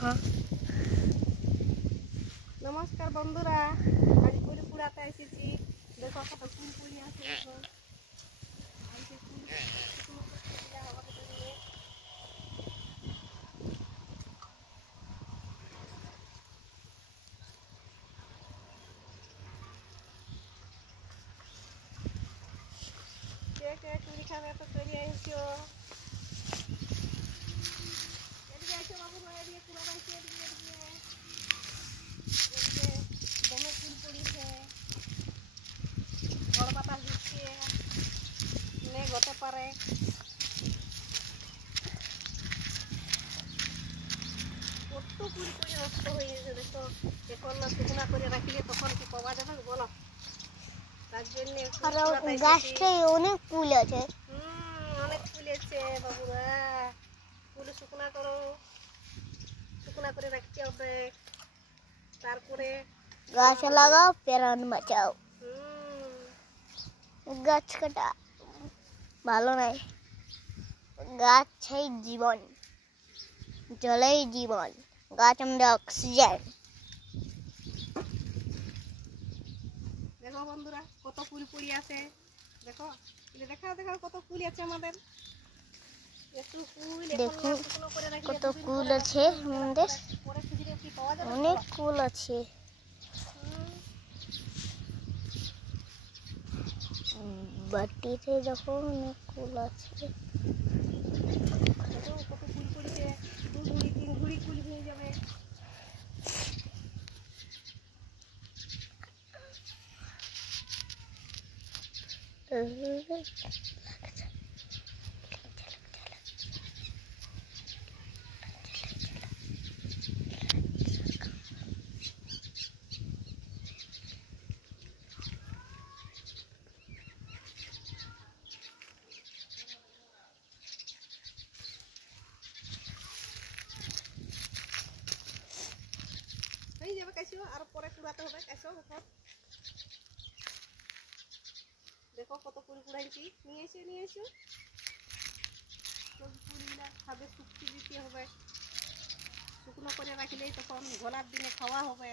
হ্যাঁ নমস্কার বন্ধুরা, আজ পুরি পুরাতে এসেছি। দেখো কত ফুল পুরি আছে। দেখো কে কে পুরি খাবে তো তৈরি এসেছো। এদিকে এসো বাবু, এদিকে পুরা বাইছে, এদিকে এদিকে এদিকে দমে ফুল পড়িয়েছে, ঝড় বাতাস দিচ্ছে, মেঘ হতে পারে। কত পুরি করে নষ্ট হয়ে গেছে। দেখো এখন না শুকনা করে রাখিলে তখন কি পাওয়া যাবে বলো। তার জন্য গাছটায় অনেক ফুল আছে। অনেক ফুলেছে বাবুরা। ফুল শুকনা করো, শুকনা করে রাখতে হবে। তারপরে গাছ লাগাও, প্রাণ বাঁচাও। গাছ কাটা ভালো নাই। গাছ চাই জীবন, জলেই জীবন। গাছ আমাদের অক্সিজেন। দেখো বন্ধুরা কত ফুল পড়ি আছে। দেখো দেখাও দেখাও কত ফুল আছে আমাদের। দেখুন কত ফুল আছে আমাদের, অনেক ফুল আছে। বাটিতে দেখো অনেক ফুল আছে। কত ফুল পড়েছে, 2 ঝুড়ি 3 ঝুড়ি ফুল হয়ে যাবে। হয়ে যাবে কাশিও, আর পরে কুড়াতে হবে। কাশো দেখো কত ফুল কুড়াইছি। নিয়ে এসো নিয়ে এসো। ফুলগুলা খাবে, শুকিয়ে দিতে হবে। শুকনো করে রাখলেই তখন ঘোলার দিনে খাওয়া হবে।